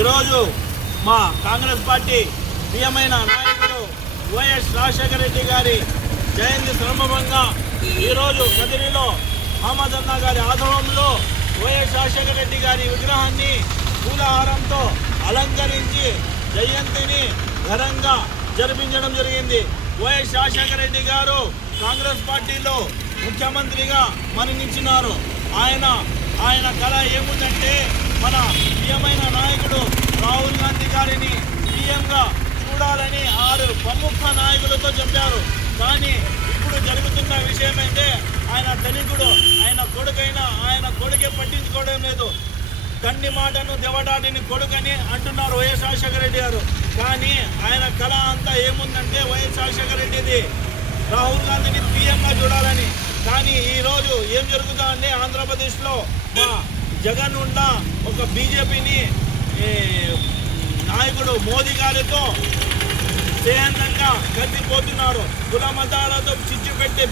ఈరోజు మా కాంగ్రెస్ పార్టీ ప్రియమైన నాయకుడు వైఎస్ రాజశేఖర రెడ్డి గారి జయంతి సందర్భంగా ఈరోజు కదిరిలో అహ్మద్ అన్న గారి ఆధ్వర్యంలో వైఎస్ రాజశేఖర రెడ్డి గారి విగ్రహాన్ని పూలహారంతో అలంకరించి జయంతిని ఘనంగా జరిపించడం జరిగింది. వైఎస్ రాజశేఖర రెడ్డి గారు కాంగ్రెస్ పార్టీలో ముఖ్యమంత్రిగా మరణించినారు. ఆయన కళ ఏముందంటే మన ప్రియమైన నాయకుడు రాహుల్ గాంధీ గారిని సీఎంగా చూడాలని 6 ప్రముఖ నాయకులతో చెప్పారు. కానీ ఇప్పుడు జరుగుతున్న విషయం అయితే ఆయన ధనికుడు, ఆయన కొడుకే పట్టించుకోవడం లేదు. కన్ని మాటను దెవడాటిని కొడుకని అంటున్నారు వైఎస్ రాజశేఖర రెడ్డి గారు. కానీ ఆయన కళ అంతా ఏముందంటే వైఎస్ రాజశేఖర రెడ్డిది రాహుల్ గాంధీని సీఎంగా చూడాలని. కానీ ఈరోజు ఏం జరుగుతుందంటే ఆంధ్రప్రదేశ్లో మా జగన్ ఉన్న ఒక బీజేపీని నాయకుడు మోదీ గారితో స్నేహంగా కలిసిపోతున్నారు. కుల మతాలతో చిచ్చు పెట్టే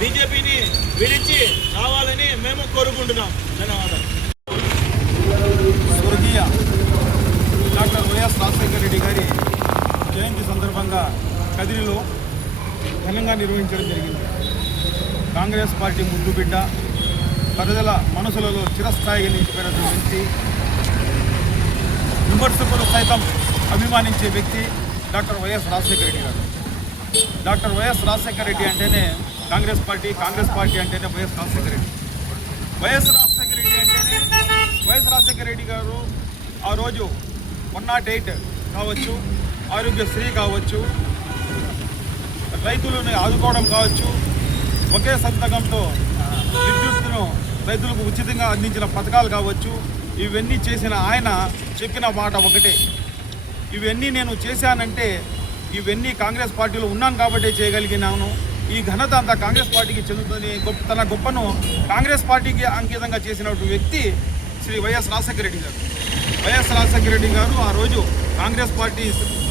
బీజేపీని విడిచి రావాలని మేము కోరుకుంటున్నాం. ధన్యవాదాలు. స్వర్గీయ డాక్టర్ వైఎస్ రాజశేఖర రెడ్డి గారి జయంతి సందర్భంగా కదిరిలో ఘనంగా నిర్వహించడం జరిగింది. కాంగ్రెస్ పార్టీ ముద్దు బిడ్డ, ప్రజల మనసులలో చిరస్థాయిగా నిలిచిపోయినటువంటి వ్యక్తి, విమర్శకులు సైతం అభిమానించే వ్యక్తి డాక్టర్ వైఎస్ రాజశేఖర రెడ్డి గారు. డాక్టర్ వైఎస్ రాజశేఖర రెడ్డి అంటేనే కాంగ్రెస్ పార్టీ అంటేనే వైఎస్ రాజశేఖర రెడ్డి. వైఎస్ రాజశేఖర రెడ్డి గారు ఆ రోజు 108 కావచ్చు, ఆరోగ్యశ్రీ కావచ్చు, రైతులను ఆదుకోవడం కావచ్చు, ఒకే సంతకంతో విద్యుత్తును రైతులకు ఉచితంగా అందించిన పథకాలు కావచ్చు, ఇవన్నీ చేసిన ఆయన చెప్పిన మాట ఒకటే, ఇవన్నీ నేను చేశానంటే ఇవన్నీ కాంగ్రెస్ పార్టీలో ఉన్నాను కాబట్టే చేయగలిగినాను, ఈ ఘనత అంతా కాంగ్రెస్ పార్టీకి చెందుతుంది, తన గొప్పను కాంగ్రెస్ పార్టీకి అంకితంగా చేసినటువంటి వ్యక్తి శ్రీ వైఎస్ రాజశేఖర రెడ్డి గారు. వైఎస్ రాజశేఖర రెడ్డి గారు ఆ రోజు కాంగ్రెస్ పార్టీ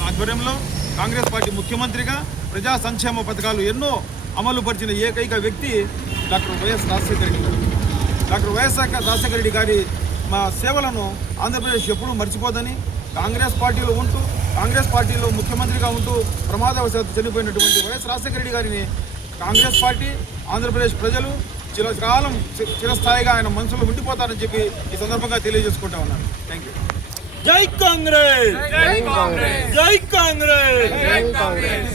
ఆధ్వర్యంలో కాంగ్రెస్ పార్టీ ముఖ్యమంత్రిగా ప్రజా సంక్షేమ పథకాలు ఎన్నో అమలు పరిచిన ఏకైక వ్యక్తి డాక్టర్ వైఎస్ రాజశేఖర రెడ్డి గారు. డాక్టర్ వైఎస్ రాజశేఖర రెడ్డి గారి మా సేవలను ఆంధ్రప్రదేశ్ ఎప్పుడూ మర్చిపోదని, కాంగ్రెస్ పార్టీలో ముఖ్యమంత్రిగా ఉంటూ ప్రమాదవశాత్తు చనిపోయినటువంటి వైఎస్ రాజశేఖర రెడ్డి గారిని కాంగ్రెస్ పార్టీ, ఆంధ్రప్రదేశ్ ప్రజలు చిరకాలం చిరస్థాయిగా ఆయన మనసులో ఉండిపోతారని చెప్పి ఈ సందర్భంగా తెలియజేసుకుంటా ఉన్నాను. Thank you. జై కాంగ్రెస్, జై కాంగ్రెస్, జై కాంగ్రెస్, జై కాంగ్రెస్.